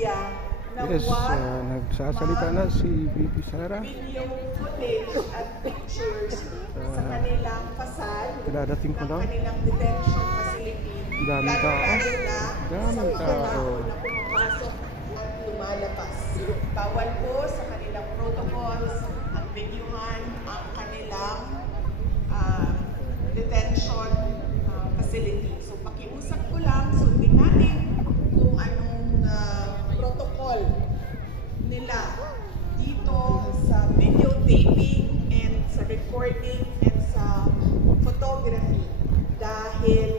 media na Yes, wag nagsasalita na si VP Sara. video footage at pictures sa kanilang facade Dadating ko ng lang. kanilang detention facility. Daming tao. Lalo-lalo na Daming sa mga tao. tao na pumapasok at lumalabas. Bawal po sa kanilang protocols at videohan ang kanilang detention facility. So pakiusap ko lang, sundin natin kung anong protocol nila dito sa videotaping and sa recording and sa photography. Dahil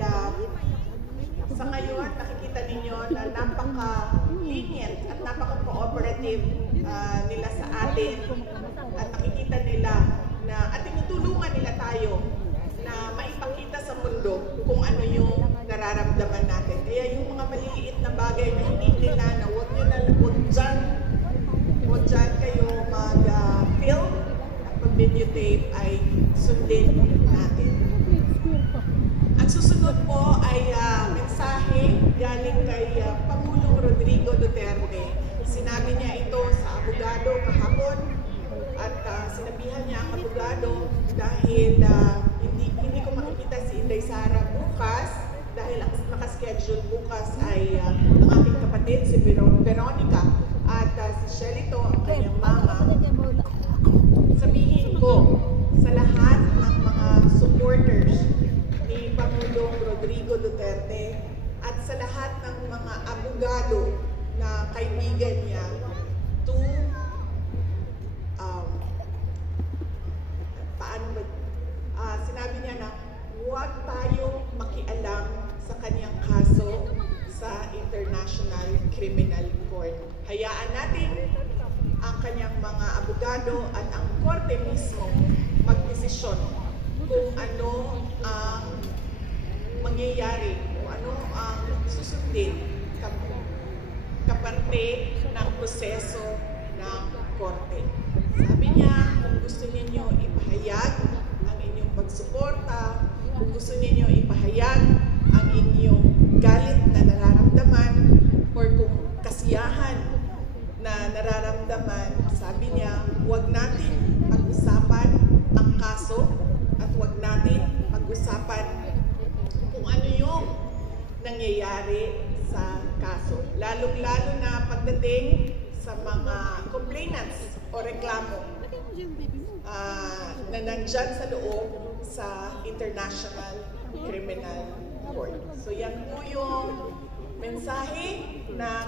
sa ngayon, nakikita ninyo na napaka-lenient at napaka-cooperative nila sa atin at nakikita nila na at tinutulungan nila tayo na maipakita sa mundo kung ano yung nararamdaman natin. Kaya yung mga maliliit na bagay na hindi nila na huwag dyan kayo mag-film at mag-videotape ay sundin natin. Ang susunod po ay mensahe galing kay Pangulong Rodrigo Duterte. Sinabi niya ito sa abogado kahapon at sinabihan niya ang abogado dahil hindi ko makikita si Inday Sara bukas dahil ang nakaschedule bukas ay ang aking kapatid si Veronica at si Shelito, ang kanyang mama. Sabihin ko sa lahat ng mga supporters ni Pangulong Rodrigo Duterte at sa lahat ng mga abogado na kaibigan niya to sinabi niya na huwag tayo makialam sa kanyang kaso sa International Criminal Court. Hayaan natin ang kanyang mga abogado at ang korte mismo magdesisyon kung ano ang mangyayari o ano ang susundin kaparte ng proseso ng korte. Sabi niya, kung gusto niyo ipahayag ang inyong pagsuporta, kung gusto niyo ipahayag ang inyong galit na nararamdaman or kung kasiyahan na nararamdaman, sabi niya, huwag natin pag-usapan ang kaso at huwag natin pag-usapan kung ano yung nangyayari sa kaso. Lalong-lalo na pagdating sa mga complainants o reklamo na nandyan sa loob sa International Criminal Court. So yan po yung mensahe ng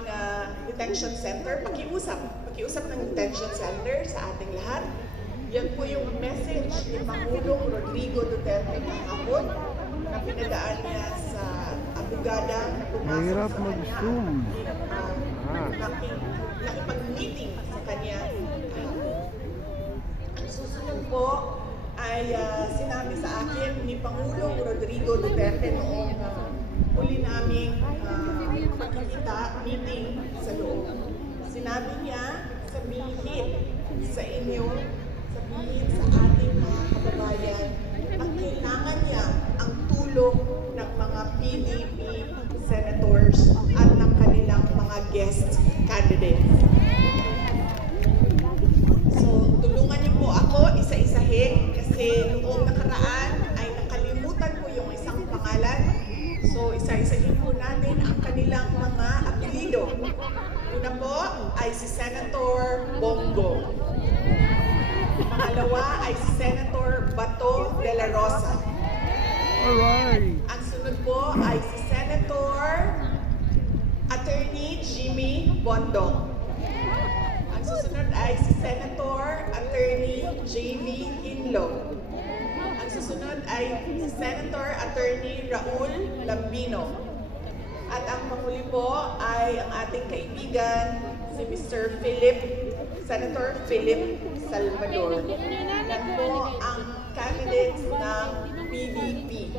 detention center. Pakiusap ng detention center sa ating lahat. Yan po yung message ni Pangulong Rodrigo Duterte kahapon na pinadaan niya sa abogada na pumasok Mahirap sa kanya mag-zoom. nakipag-meeting sa kanya kahapon. Ang susunod po ay sinabi sa akin ni Pangulong Rodrigo Duterte noong uli naming meeting sa loob. Sinabi niya, sabihin sa inyo, sabihin sa ating mga kababayan, ang kailangan niya ang tulong ng mga PDP senators at ng kanilang mga guest candidates. So, tulungan niyo po ako isa-isahin kasi noong nakaraan ay nakalimutan ko yung isang pangalan. So, isa-isahin po natin ang kanilang mga apelido. Una po ay si Senator Bongo. Pangalawa ay si Senator Bato de la Rosa. Alright. Ang sunod po ay si Senator Attorney Jimmy Bondong. Ang susunod ay si Senator Attorney J.V. Hinlo. Ang susunod ay si Senator Attorney Raul Lambino. At ang panghuli po ay ang ating kaibigan, si Mr. Senator Philip Salvador. Yan po ang candidates ng PDP.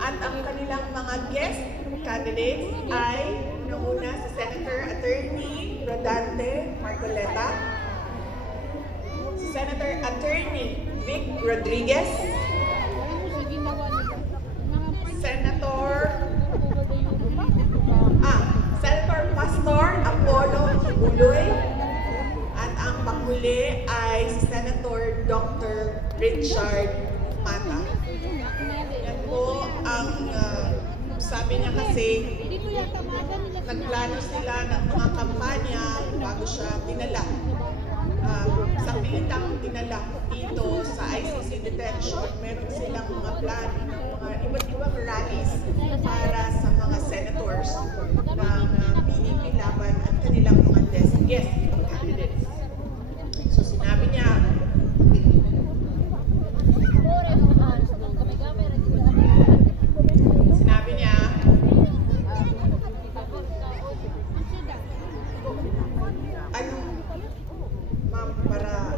At ang kanilang mga guest candidates ay una si Senator Attorney Rodante Marcoleta, si Senator Attorney Vic Rodriguez, Senator Pastor Apollo Kibuloy. At ang panghuli ay si Senator Dr. Richard Mata. Yan po ang sabi niya kasi nagplano sila ng mga kampanya bago siya dinala. Sa pilitang dinala dito sa ICC detention, meron silang mga plano, mga iba't ibang rallies para sa mga senators ng PDP laban at kanilang mga guest candidates. So sinabi niya, ma'am, para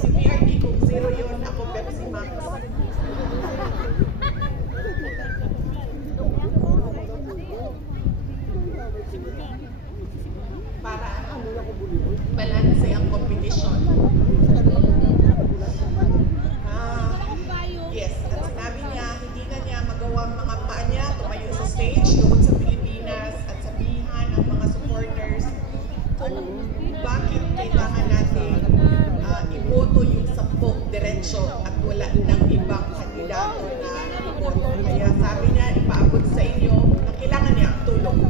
si PRD kung zero yun, ako Pepsi Max. Para balanse ang competition. Yes, at sinabi niya, hindi na niya magawang mga paa niya tumayo sa stage doon sa Pilipinas at sabihan ng mga supporters kung bakit kailangan natin iboto yung 10 diretsyo at wala ng ibang kandidato na iboto. Kaya sabi niya, ipaabot sa inyo na kailangan niya ang tulong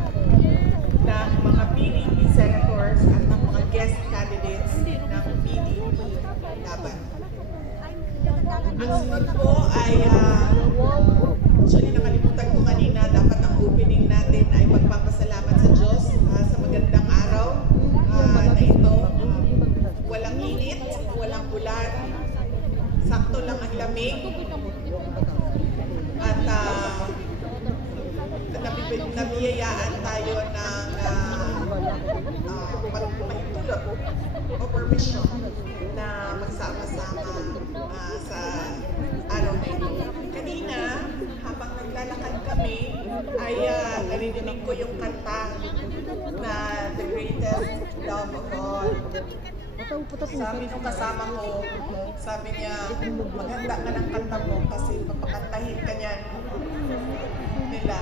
ng mga PDP senators at ng mga guest candidates ng PDP laban. Ang sunod po ay, actually nakalimutan ko kanina, dapat ang opening natin ay magpapasalamat sa Diyos sa magandang araw na ito. Walang init, walang ulan, sakto lang ang lamig. At nabiyayaan tayo ng pagtulog o permission na magsama-sama sa araw na ito. Kanina, habang naglalakad kami, ay narinig ko yung kanta na The Greatest Love of All. Sabi nung kasama ko, sabi niya, maganda ka ng kanta mo kasi papakantahin ka niyan nila.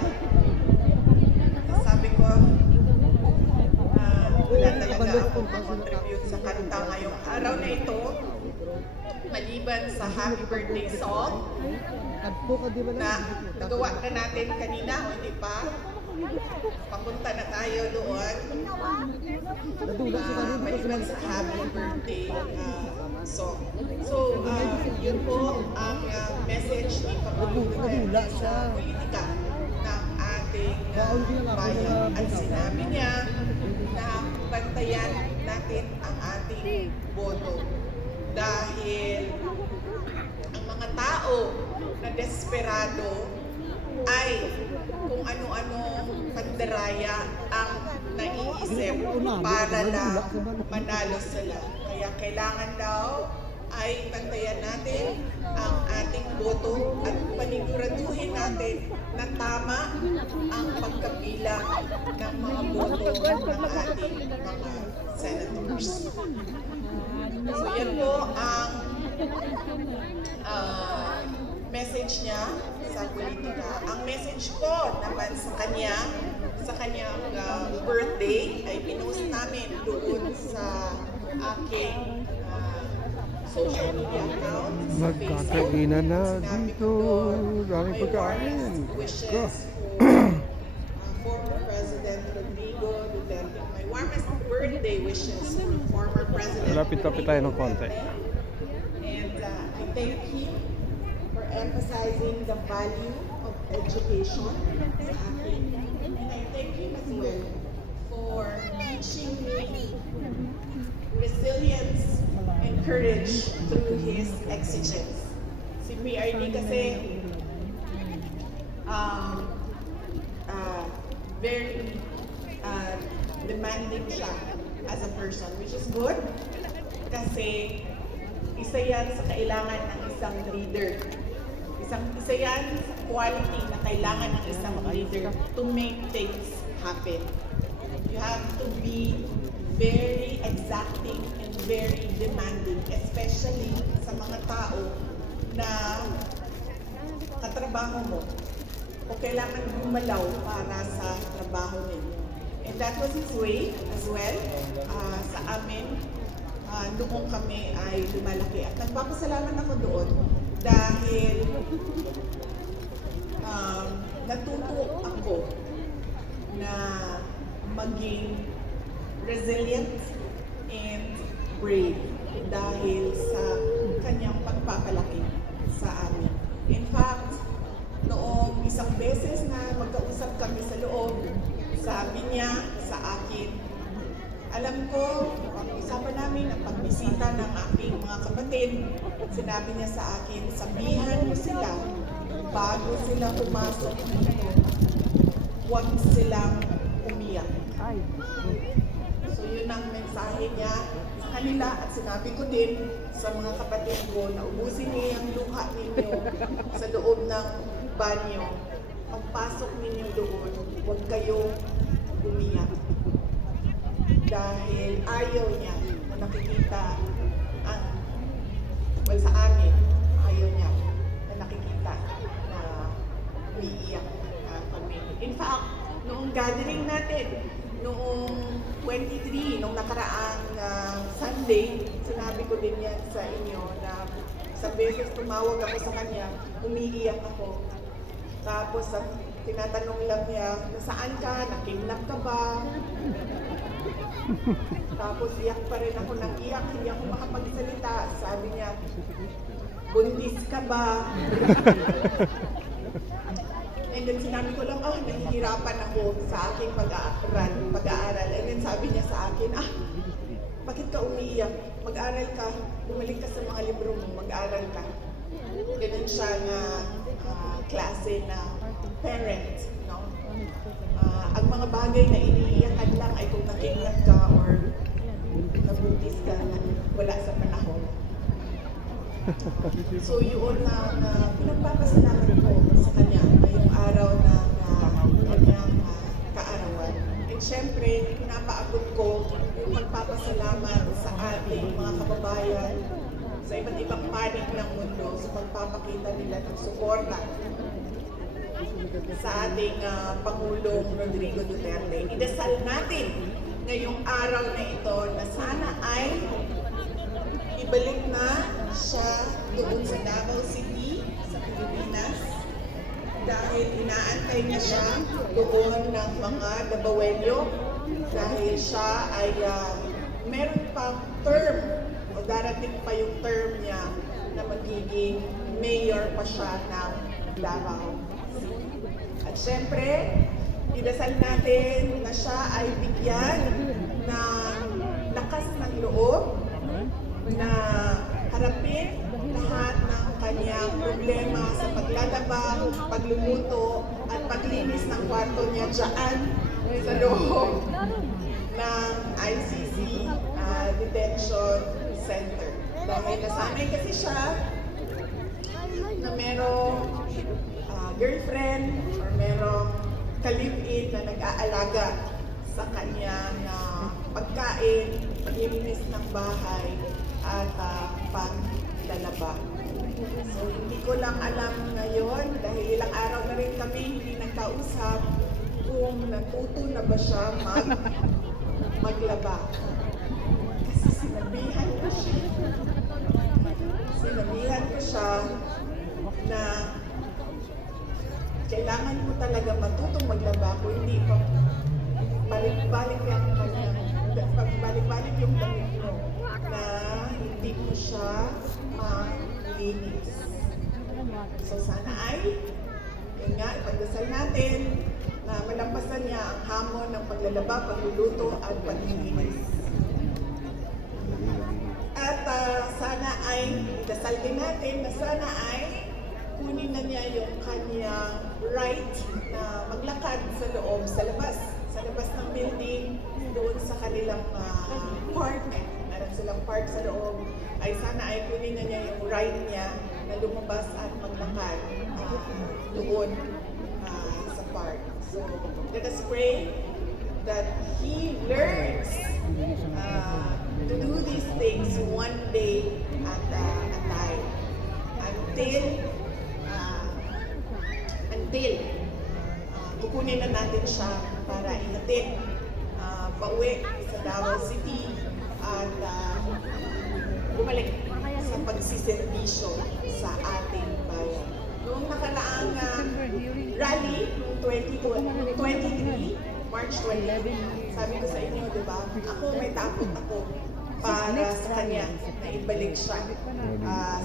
Sabi ko, wala talaga akong contribute sa kanta ngayong araw na ito. Maliban sa happy birthday song na nagawa na natin kanina, o hindi pa? Papunta na tayo doon. Maliban sa happy birthday song. So, yun po ang message ni Pangulong sa politika ng ating bayan. At sinabi niya na bantayan natin ang ating boto. Dahil ang mga tao na desperado ay kung ano-ano pandaraya ang naiisip para lang manalo sila. Kaya kailangan daw ay bantayan natin ang ating boto at paniguraduhin natin na tama ang pagkabilang ng mga boto ng ating mga senators. So yan po ang message niya sa politika. Ang message ko naman sa kanyang birthday ay pinost namin doon sa aking social media account sa Facebook. Magkakainan na Sinabi dito. ko doon, Daming my pagkain. warmest wishes Go. for former President Rodrigo Duterte. My warmest birthday wishes for former President Lapit-lapit tayo ng konti. And I thank him for emphasizing the value of education sa akin. And I thank him as well for teaching me resilience and courage through his exigence. Si PRD kasi very demanding siya as a person, which is good kasi isa yan sa kailangan ng isang leader. Isa yan sa quality na kailangan ng isang leader to make things happen. You have to be very exacting and very demanding, especially sa mga tao na katrabaho mo o kailangan gumalaw para sa trabaho ninyo. And that was his way as well. doon kami ay lumalaki. At nagpapasalamat ako doon dahil natuto ako na maging resilient and brave dahil sa kanyang pagpapalaki sa amin. In fact, noong isang beses na magkausap kami sa loob, sabi niya sa akin, alam ko, pag-usapan namin ang pagbisita ng aking mga kapatid, sinabi niya sa akin, sabihan mo sila bago sila pumasok dito, huwag silang umiyak. So yun ang mensahe niya sa kanila at sinabi ko din sa mga kapatid ko na ubusin niyo ang luha ninyo sa loob ng banyo. Pagpasok ninyo doon, huwag kayong umiyak. Dahil ayaw niya na nakikita ang, well sa amin, ayaw niya na nakikita na umiiyak kami. In fact, noong gathering natin, noong 23, nung nakaraang Sunday, sinabi ko din yan sa inyo na isang beses tumawag ako sa kanya, umiiyak ako. Tapos tinatanong lang niya, nasaan ka? Nakidnap ka ba? Tapos iyak pa rin ako ng iyak, hindi ako makapagsalita. Sabi niya, buntis ka ba? And then sinabi ko lang, nahihirapan ako sa aking pag-aaral. And then sabi niya sa akin, bakit ka umiiyak? Mag-aral ka, bumalik ka sa mga libro mo, mag-aral ka. Ganun siya na klase na parent, no? Ang mga bagay na iniiyakan lang ay kung nakinglat ka or nabuntis ka na wala sa panahon. So yun na pinagpapasalamat ko sa kanya ngayong araw ng kanyang kaarawan. And syempre, pinapaabot ko yung magpapasalamat sa ating mga kababayan sa iba't ibang panig ng mundo sa pagpapakita nila ng suporta sa ating Pangulong Rodrigo Duterte. Idasal natin ngayong araw na ito na sana ay ibalik na siya doon sa Davao City, sa Pilipinas, dahil inaantay niya siya doon ng mga Davaoenyo dahil siya ay meron pang term o darating pa yung term niya na magiging mayor pa siya ng Davao. At syempre, idasal natin na siya ay bigyan ng lakas ng loob na harapin lahat ng kanyang problema sa paglalaba, pagluluto, at paglinis ng kwarto niya dyan sa loob ng ICC Detention Center. Dahil nasanay kasi siya na merong girlfriend or merong ka-live-in na nag-aalaga sa kanyang pagkain, paglilinis ng bahay, at paglalaba. So hindi ko lang alam ngayon dahil ilang araw na rin kami hindi nagkausap kung natuto na ba siya maglaba. Kasi sinabihan ko siya na kailangan mo talaga matutong maglaba kung hindi pa balik-balik yung damit mo na hindi mo siya malinis. So sana ay, yun nga, ipagdasal natin na malampasan niya ang hamon ng paglalaba, pagluluto at paglilinis. At sana ay, dasal din natin na sana ay kunin na niya yung kanyang right na maglakad sa loob, sa labas ng building, doon sa kanilang park. Meron silang park sa loob. Ay sana ay kunin na niya yung right niya na lumabas at maglakad doon sa park. So let us pray that he learns to do these things one day at a time until kukunin na natin siya para ihatid pauwi sa Davao City at bumalik sa pagsiservisyo sa ating bayan. Noong nakaraang rally, noong 2023, March 20, sabi ko sa inyo, di ba, ako may takot ako para sa kanya na ibalik siya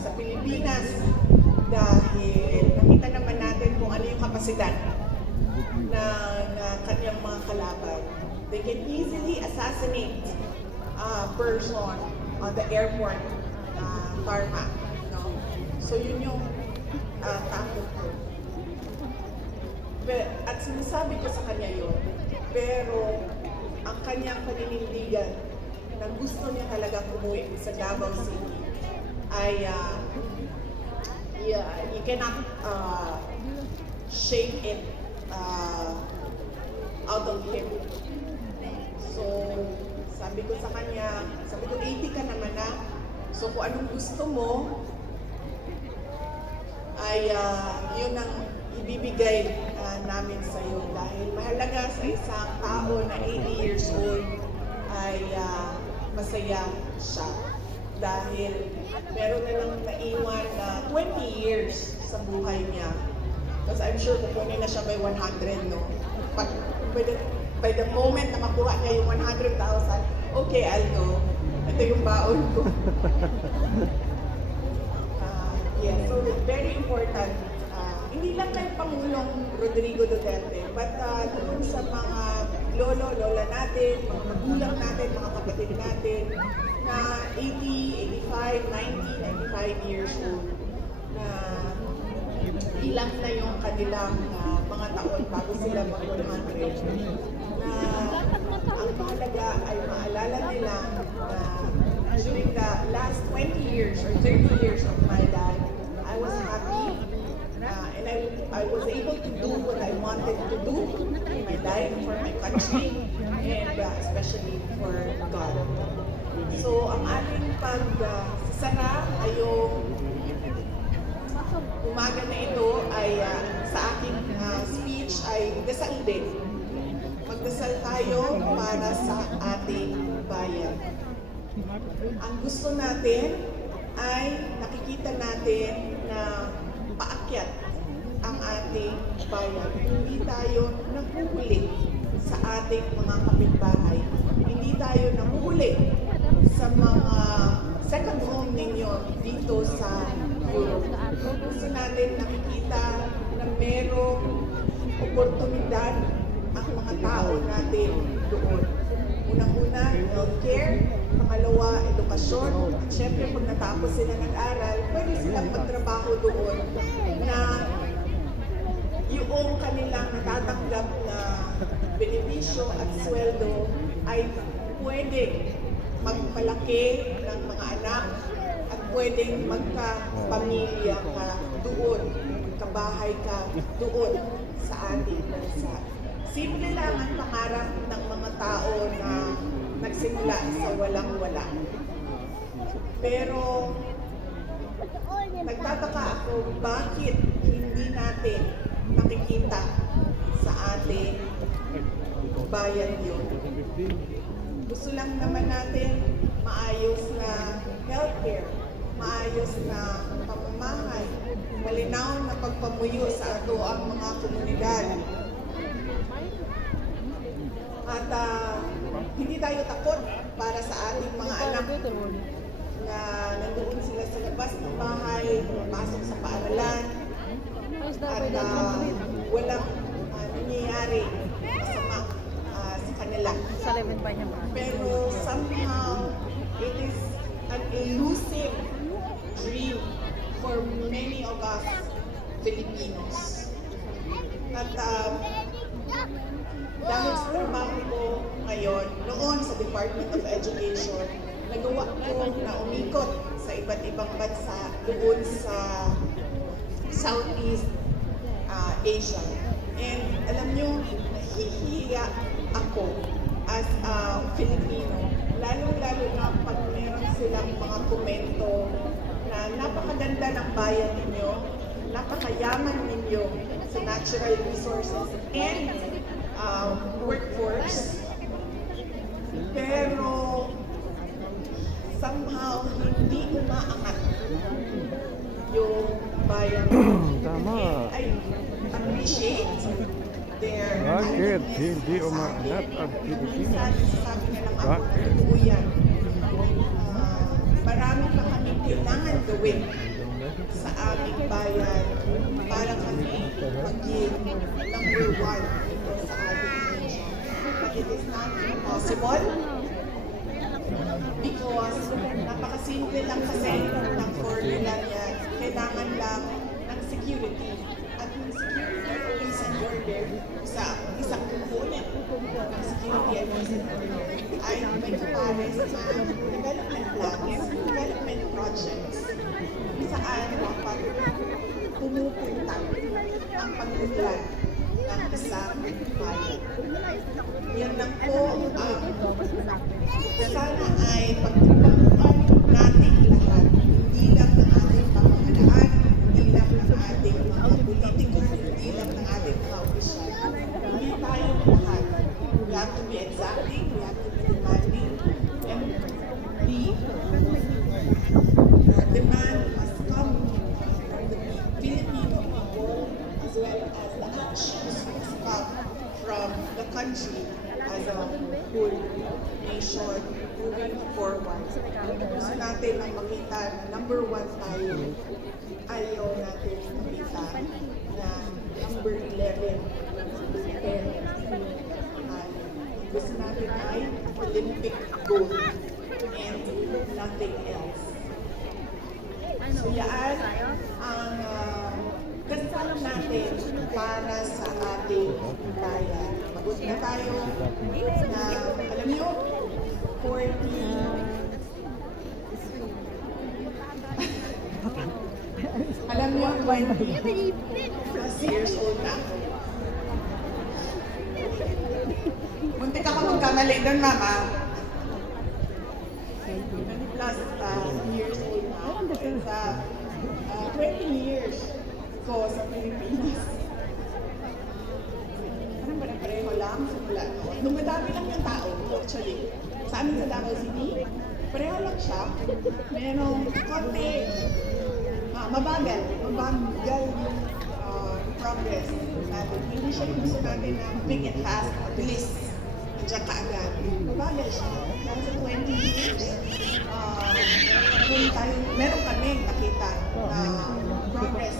sa Pilipinas dahil nakita naman natin kung ano yung kapasidad ng kanyang mga kalaban. They can easily assassinate a person on the airport tarmac. No? So yun yung takot ko. At sinasabi ko sa kanya yun, pero ang kanyang paninindigan na gusto niya talagang umuwi sa Davao City ay you cannot shake it out of him. So, sabi ko sa kanya, 80 ka naman na. So, kung anong gusto mo, ay yun ang ibibigay namin sa iyo. Dahil mahalaga sa isang tao na 80 years old ay masaya siya. Dahil meron na lang naiwan na 20 years sa buhay niya. Because I'm sure kukunin na siya by 100, no? But by the moment na makuha niya yung 100,000, okay, I'll go. Ito yung baon ko. Yes, so very important. Hindi lang kay Pangulong Rodrigo Duterte, but doon sa mga lola natin, mga magulang natin, mga kapatid natin, na 80, 85, 90, 95 years old, na ilang na yung kanilang mga taon bago sila mag-100, na ang mahalaga ay maalala nila na during the last 20 years or 30 years of my life, I was happy and I was able to do what I wanted to do in my life for my country and especially for God. So ang ating pagsasara ay yung umaga na ito ay sa aking speech ay dasal din. Magdasal tayo para sa ating bayan. Ang gusto natin ay nakikita natin na paakyat ang ating bayan. Hindi tayo nahuhuli sa ating mga kapitbahay. Hindi tayo nahuhuli sa mga second home ninyo dito sa Europe. Gusto natin nakikita na merong oportunidad ang mga tao natin doon. Unang-una, healthcare. Pangalawa, edukasyon. At syempre, pag natapos sila nag-aral, pwede silang magtrabaho doon na yung kanilang natatanggap na benepisyo at sweldo ay pwede magpalaki ng mga anak at pwedeng magkapamilya ka doon, kabahay ka doon sa ating bansa. Simple lang ang pangarap ng mga tao na nagsimula sa walang-wala. Pero nagtataka ako bakit hindi natin nakikita sa ating bayan yun. Gusto lang naman natin maayos na healthcare, maayos na pamamahay, malinaw na pagpamuyo sa ato ang mga komunidad. At hindi tayo takot para sa ating mga anak na nandoon sila sa labas ng bahay, pasok sa paaralan, at walang nangyayari masama sa kanila. Pero somehow, it is an elusive dream for many of us Filipinos. At dahil sa trabaho ko ngayon, noon sa Department of Education, nagawa ko na umikot sa iba't ibang bansa doon sa Southeast Asia. And alam nyo, nahihiya ako as a Filipino, lalong-lalo na pag meron silang mga komento na napakaganda ng bayan ninyo, napakayaman ninyo sa natural resources and workforce, pero somehow hindi ko umaangat yung bayan. Tama. I appreciate their Bakit kindness hindi sa umaangat akin. ang Pilipinas? Minsan, sabi na lang ako, Bakit? totoo yan. Marami pa kami kailangan gawin sa aming bayan para kami maging number one dito sa ating region. But it is not impossible because napakasimple lang kasi ng formula niya. Kailangan lang ng security. At yung security at peace and order sa isang component ng security and peace and order ay may kapares na development plans, development projects kung saan dapat pumupunta ang pag-unlad ng isang bayan. Yan lang po sana ay pagtutukan natin lahat, hindi lang ng ating pamahalaan, hindi lang ng ating mga politiko, hindi lang ng ating mga opisyal. Hindi tayo lahat. We have to be exacting, we have to be demanding, and the demand has come from the Filipino people as well as the actions has come from the country as a whole nation moving forward. Gusto natin ang makita na number one tayo. Ayaw natin makita na number 11, 10, gusto natin ay Olympic gold and nothing else. So yan ang dasal natin para sa ating bayan. Pagod na tayo na, alam niyo, 40 alam niyo, 20 plus years old na ako. Muntik ako magkamali doon, mama. 20 plus years old na ako. Sa 20 years ko sa Pilipinas. Parang ba pareho lang? Simula noon. Nung madami lang yung tao, actually. Sa amin sa Davao City, pareho lang siya. Merong konti. Mabagal yung progress natin. Hindi siya yung gusto natin na big and fast, mabilis. Nandiyan kaagad. Mabagal siya. Dahil sa 20 years, meron kami nakita na progress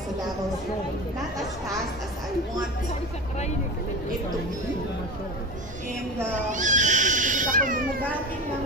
sa Davao City. Not as fast as I want it to be. And nakita ko dumadami ng